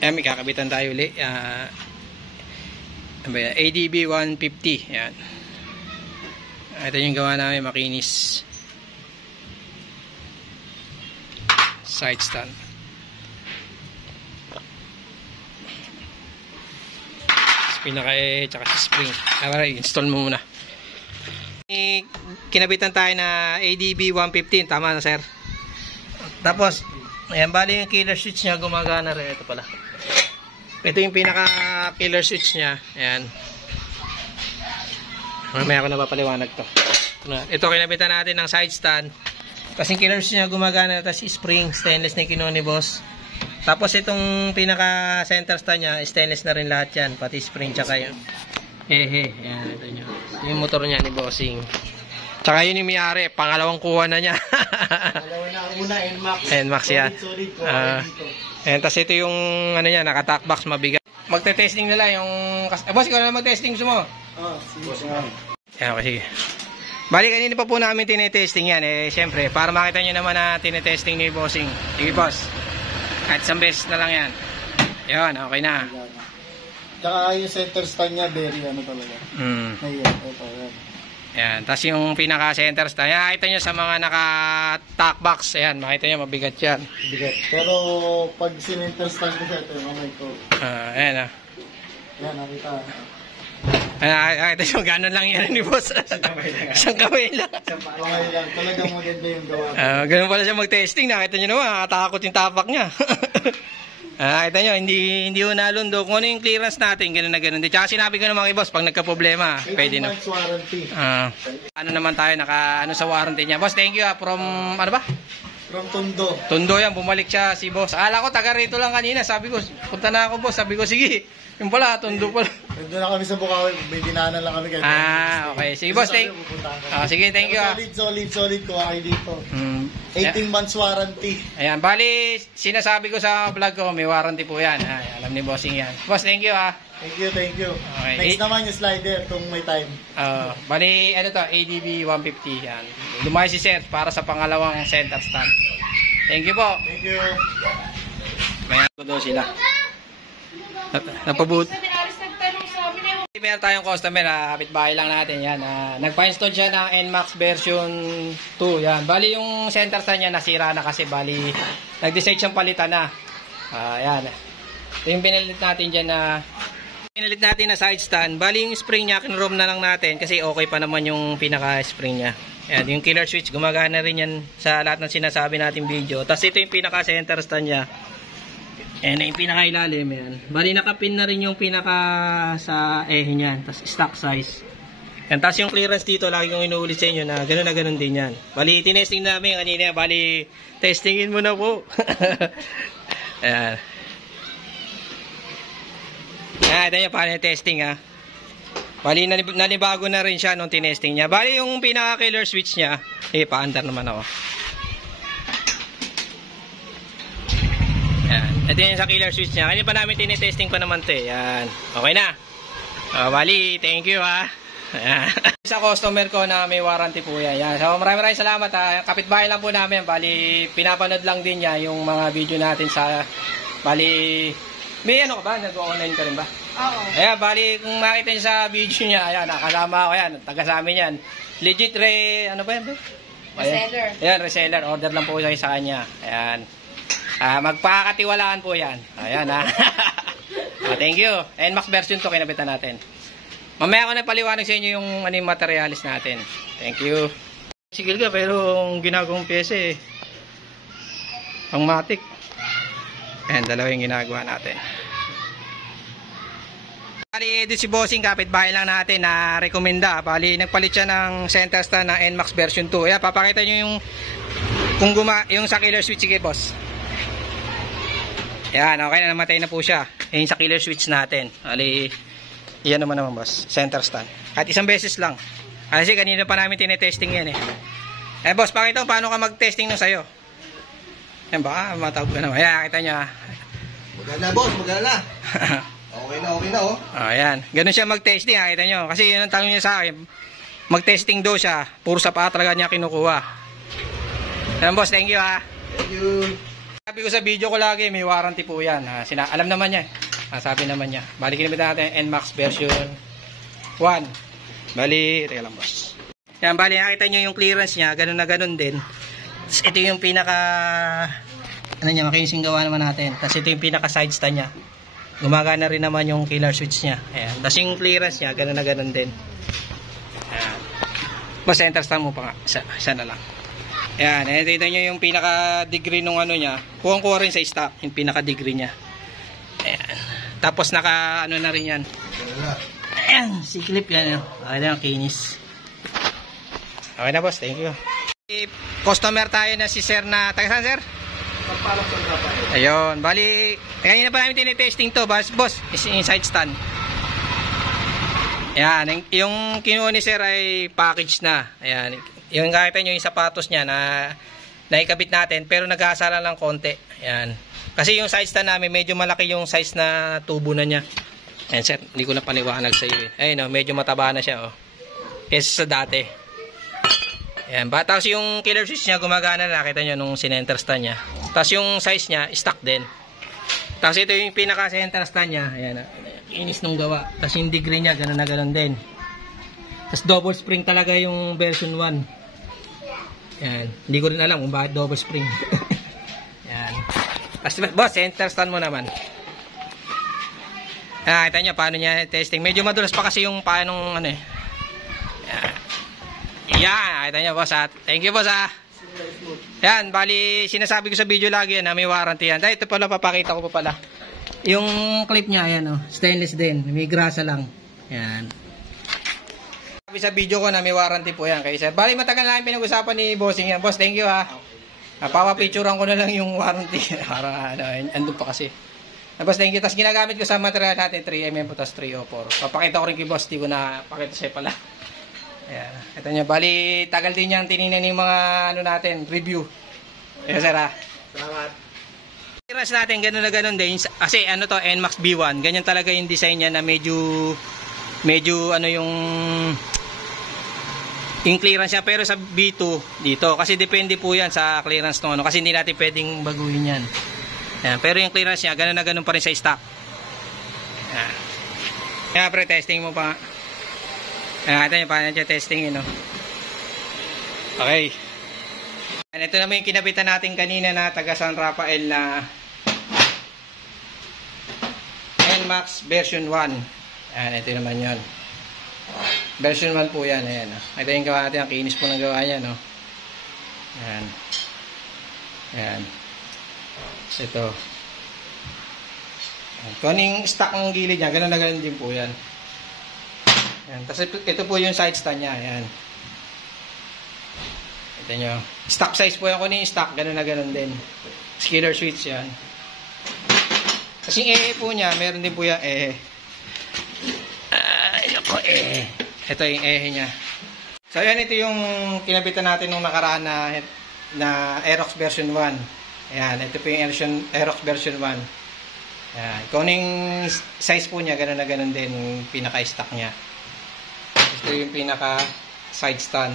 Ayan, may kakabitan tayo ulit. ADB 150. Ayan. Ito yung gawa namin, makinis. Side stand. Pinaka tsaka si spring. Install mo muna. Kinabitan tayo na ADB 115. Tama na, sir? Tapos, ayan, bali yung killer switch niya gumagana rin. Ito pala. Ito yung pinaka killer switch niya. Ayan. Mamaya ko na papaliwanag to. Ito kinabitan natin ng side stand. Kasi yung killer switch niya gumagana. Tapos spring, stainless na kinuha ni boss. Tapos itong pinaka center stand niya, stainless na rin lahat yan. Pati spring tsaka yun. Ayan, ito nyo. Yung motor niya ni bossing. Tsaka yun yung may-ari. Pangalawang kuha na niya. Pangalawang na una, NMAX. NMAX yan. Solid. Ayan, tapos ito yung ano niya, naka-tack box, mabigat. Magte-testing nila yung... boss, ikaw na mag-testing gusto mo? Sige. Ayan, okay, sige. Bali, kanina pa po namin tinetesting yan. Siyempre, para makita nyo naman na tinetesting ni bossing. Sige, boss. At isang beses na lang yan. Yun, okay na. Tsaka yung center stand niya, very ano talaga. Ayan, ito. Ayan, tapos yung pinaka-center stand. Ayan, makita nyo sa mga naka-tack box. Ayan, makita nyo, mabigat yan. Bigat. Pero pag center stand ko siya, ito yung mamay ko. Ayan, Ayan, nakita. Nakita nyo, gano'n lang yan ni boss. Isang kamay lang. Okay lang. Talagang maganda yung gawa. Ganun pala siya mag-testing. Nakita nyo naman, nakatakot yung tapak niya. Nakita nyo, hindi ho nalundo. Kung ano yung clearance natin, gano'n na gano'n. Tsaka sinabi ko naman kay boss, pag nagka-problema, pwede na. 18 months warranty. Ano naman tayo, sa warranty niya. Boss, thank you from, ano ba? From Tondo. Tondo yan, bumalik siya si boss. Akala ko, taga rito lang kanina. Sabi ko, punta na ako boss. Sabi ko, sige. Yung pala, Tondo pala. Nandun na kami sa Bukawi. May dinaanan lang kami. Okay. Sige boss, thank you. Sige, thank you. Solid ko kayo dito. 18 months warranty. Ayan, bali, sinasabi ko sa vlog ko, may warranty po yan. Alam ni bossing yan. Boss, thank you Thank you. Okay. Next naman yung slider kung may time. Bali, ano to, ADB 150 yan. Lumay si sir para sa pangalawang center stand. Thank you po. Thank you. May ako daw sila. Napabut. Meron tayong customer, kapitbahay lang natin yan. Nagpa-install siya ng NMAX version 2. Yan. Bali yung center stand niya nasira na kasi bali nag-decide siyang palitan na. Yan. Ito yung pinalit natin dyan na side stand. Bali yung spring niya, kinrom na lang natin kasi okay pa naman yung pinaka-spring niya. Yan, yung killer switch, gumagana rin yan sa lahat ng sinasabi natin video. Tapos ito yung pinaka-center stand niya. Yan, yung pinaka-ilalim yan. Bali nakapin na rin yung pinaka sa niyan. Tapos stock size. Yan, tapos yung clearance dito, lagi kong inuulit sa inyo na gano'n din yan. Bali, tinesting namin kanina. Bali, testingin mo na po. Yan. Ito yung pa-testing Bali, nanibago na rin siya nung tinesting niya. Bali, yung pinaka-killer switch niya, paandar naman ako. Yan. Ito yung sa killer switch niya. Kanina pa namin tinetesting pa naman ito Yan. Okay na. Bali, thank you Yan. Sa customer ko na may warranty po yan. So, maraming salamat Kapitbahay lang po namin. Bali, pinapanood lang din niya yung mga video natin sa... Bali, may ano ka ba? Nag-online ka rin ba? Oo. Ayan, bali, kung makita niyo sa video niya, ayan, nakasama ako yan. Taga sa amin yan. Legit ano ba yan? Reseller. Ayan, reseller. Order lang po sa kanya. Ayan. Magpakatiwalaan po yan. Ayan thank you. NMAX version 2 kinabitan natin. Mamaya ko na paliwanag sa inyo yung materialis natin. Thank you. Sigil ka pero ang ginagawang pyesa pang matic. Ayan, dalawa yung ginagawa natin. Bali, ito si bossing kapitbahay lang natin na rekomenda. Bali, nagpalit siya ng center stand ng NMAX version 2. Ayan, papakita nyo yung yung sa killer switch. Sige boss. Yan, okay na, namatay na po siya. Yan sa killer switch natin. Ali, yan naman boss, center stand. At isang beses lang. Kasi kanina pa namin tinetesting yan boss, pakita mo paano ka mag-testing nung sayo. Yan ba, matawag ka naman. Ayan, kita nyo Magana boss, magana. Okay na Ayan, ganun siya mag-testing kita nyo. Kasi yun ang tanong niya sa akin. Mag-testing daw siya. Puro sa paa talaga niya kinukuha. Ayan boss, thank you Thank you. Sabi ko sa video ko lagi, may warranty po yan. Alam naman niya. Sabi naman niya. Bali, kinabit natin NMAX version 1. Bali, teka lang boss. Yan, bali, nakita nyo yung clearance niya. Ganun na ganun din. Tapos ito yung pinaka, ano niya, makinising gawa naman natin. Tapos ito yung pinaka side stand niya. Gumagana rin naman yung killer switch niya. Ayan. Tapos yung clearance niya, ganun na ganun din. Ayan. Boss, center stand mo pa nga. Isa na lang. Ayan. Nakita nyo yung pinaka degree nung ano niya. Kuha rin sa stock. Yung pinaka degree niya. Ayan. Tapos naka, ano na rin yan. Ayan. Si clip yan. Okay na yung kinis. Okay na boss. Thank you. Customer tayo na si sir na, taga saan sir? Ayun, bali, kanina pa namin tinitesting to, boss, is inside stand. Ayan, yung kinuha ni sir ay package na. Ayan, yung nakita nyo yung sapatos niya na naikabit natin, pero nag-aasala lang konti. Ayan, kasi yung side stand namin, medyo malaki yung size na tubo na niya. Ayan sir, hindi ko na paliwanag sa iyo. Ayun, medyo mataba na siya, kesa sa dati. Ayan, tapos yung killer switch niya gumagana na, nakita nyo nung sinenter stand niya. Tapos yung size niya, stock din. Tapos ito yung pinaka center stand niya. Ayan, inis nung gawa. Tapos yung degree niya, gano'n na gano'n din. Tapos double spring talaga yung version 1. Ayan, hindi ko rin alam kung bakit double spring. Ayan. Tapos boss, center stand mo naman. Kita nyo paano niya testing. Medyo madulas pa kasi yung paanong ano eh. Ayan. Yan, nakita nyo boss ha. Thank you boss ha. Yan, bali sinasabi ko sa video lagi yan na may warranty yan. Dahil ito pala, papakita ko pa pala. Yung clip niya, ayan stainless din. May grasa lang. Yan. Sabi sa video ko na may warranty po yan kay sir. Bali matagal na pinag-usapan ni bossing yan. Boss, thank you ha. Papapicturean ko na lang yung warranty. Para andun pa kasi. Boss, thank you. Tapos ginagamit ko sa material natin 3mm po, tapos 304. Papakita ko rin kay boss. Di ko na pakita siya pala. Ayan. Ito nyo, bali tagal din niyang tininan yung mga ano natin, review. Ayan sir ha. Salamat. Clearance natin, gano'n na gano'n din. Kasi ano to, NMAX B1. Ganyan talaga yung design niya na medyo ano yung clearance niya. Pero sa B2, dito. Kasi depende po yan sa clearance ng ano. Kasi hindi natin pwedeng baguhin yan. Ayan. Pero yung clearance niya, gano'n na gano'n pa rin sa stock. Ayan. Kaya pre, testing mo pa. Ito yung paano siya testing yun. Okay. Ito naman yung kinabitan natin kanina na taga San Rafael na NMAX version 1. Ayan, ito naman yun. Version 1 po yan. Ayan, ito yung gawa natin. Ang kinis po ng gawa niya. Ayan. Ayan. So, ito. Ayan. Kung anong stock ng gilid niya, gano'n na gano'n din po yan. Ayan. Tapos ito po yung side stand niya. Ayan. Ito nyo. Stock size po yan. Kung yung stock, gano'n na gano'n din. Killer switch yan. Kasi yung EE po niya, meron din po yung EE. Ako Ito yung EE niya. So ayan, ito yung kinabitan natin nung nakaraan na Aerox version 1. Ayan. Ito po yung Aerox version 1. Ayan. Kung yung size po niya, gano'n na gano'n din yung pinaka-stock niya. Ito yung pinaka side stand.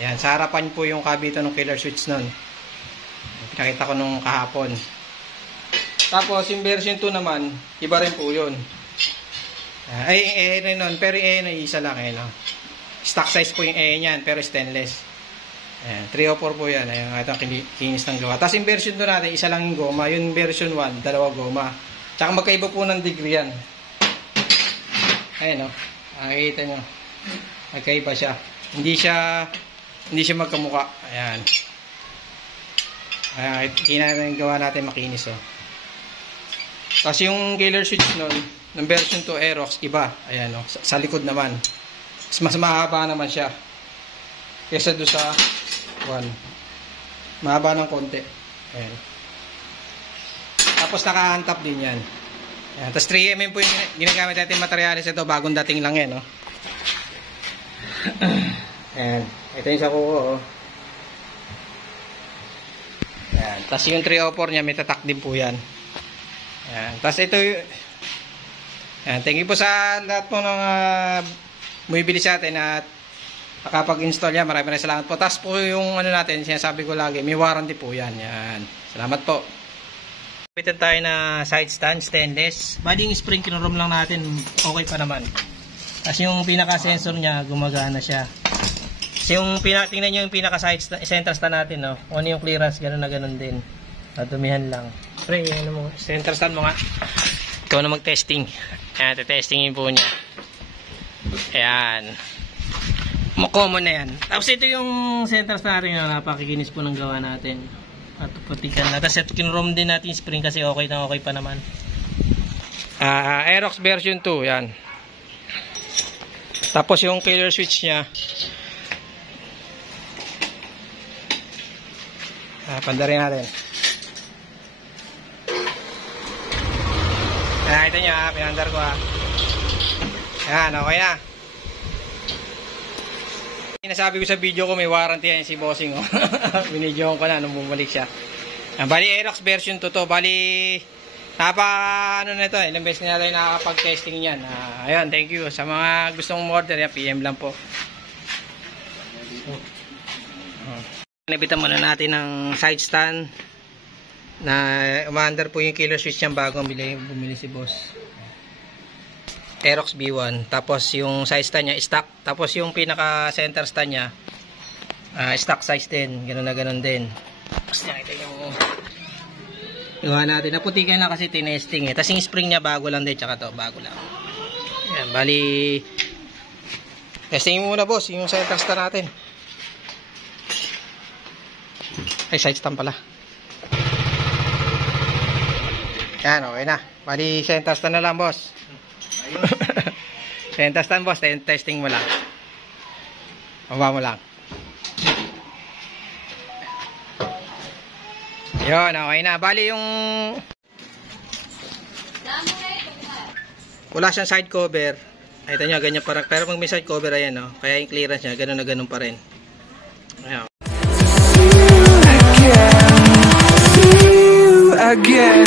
Ayan, sa harapan po yung kabito ng killer switch nun. Pinakita ko nung kahapon. Tapos yung version 2 naman, iba rin po yun. Ay, rin nun, pero na isa lang no? Stock size po yung niyan, pero stainless. Ayan, 304 po yan. Ayan, ito ang kinis ng gawa. Tapos yung version 2 natin, isa lang yung goma. Yung version 1, dalawa goma. Tsaka magkaiba po ng degree yan. Ayan nakikita nyo. Magkaiba siya. Hindi siya magkamukha. Ayan. Ayan, yung gawa natin makinis Tapos yung killer switch nun, ng version 2 Aerox, iba. Ayan sa likod naman. Mas mahaba naman siya. Kesa doon sa 1. Mahaba ng konti. Ayan. Tapos naka-untap din yan. Ayan. Tapos 3mm po yung ginagamit natin materialis ito. Bagong dating lang yan Ayan. Ito yung sa kuko Ayan. Tapos yung 304 niya, may tatak din po yan. Ayan. Tapos ito ayan. Thank you po sa lahat po ng bumibili sa atin at nakapag-install yan. Maraming salamat po. Tapos po yung natin, sinasabi ko lagi, may warranty po yan. Ayan. Salamat po. Pitan tayo na side stand, stainless. Bali yung spring kinurom lang natin, okay pa naman. Kasi yung pinaka-sensor niya, gumagana siya. Kasi yung tingnan nyo yung pinaka-side center stand natin, no? Kung ano yung clearance, gano'n na gano'n din. Natumihan lang. Pre, ano mo, center stand mo nga. Ikaw na mag-testing. Ayan, testingin po niya. Ayan. Common na yan. Tapos ito yung center stand natin na napakikinis po ng gawa natin. At putikan na. Tapos ito kinrom din natin spring kasi okay na okay pa naman. Aerox version 2. Yan. Tapos yung killer switch nya. Pandarin natin. Ito nyo pinandar ko Ayan, okay na. Nasabi ko sa video ko may warranty yan si Bossing. Binidyohan ko na nung bumalik siya. Bali Aerox version 2 to. Bali ano na ito, ilang beses na tayo nakakapag-testing yan. Ayun, thank you. Sa mga gustong order yan, PM lang po. Nabitan muna natin ng side stand na umaandar po yung killer switch niyang bago bumili si boss. Aerox B1. Tapos yung size stand niya stock. Tapos yung pinaka center stand niya stock size din. Ganun na ganun din. Tapos nakita yung gawa natin. Naputikan lang kasi tinesting Tapos yung spring niya bago lang din. Tsaka to bago lang. Ayan, bali testing muna boss yung center stand natin. Ay side stand pala. Yan, okay na. Bali center stand na lang boss. Center stand boss, testing mo lang. Baba mo lang. Yun, okay na. Bali yung wala siyang side cover. Ito nyo, ganyan parang. Pero pag may side cover, ayan no. Kaya yung clearance niya, ganun na ganun pa rin. Ayan. Again.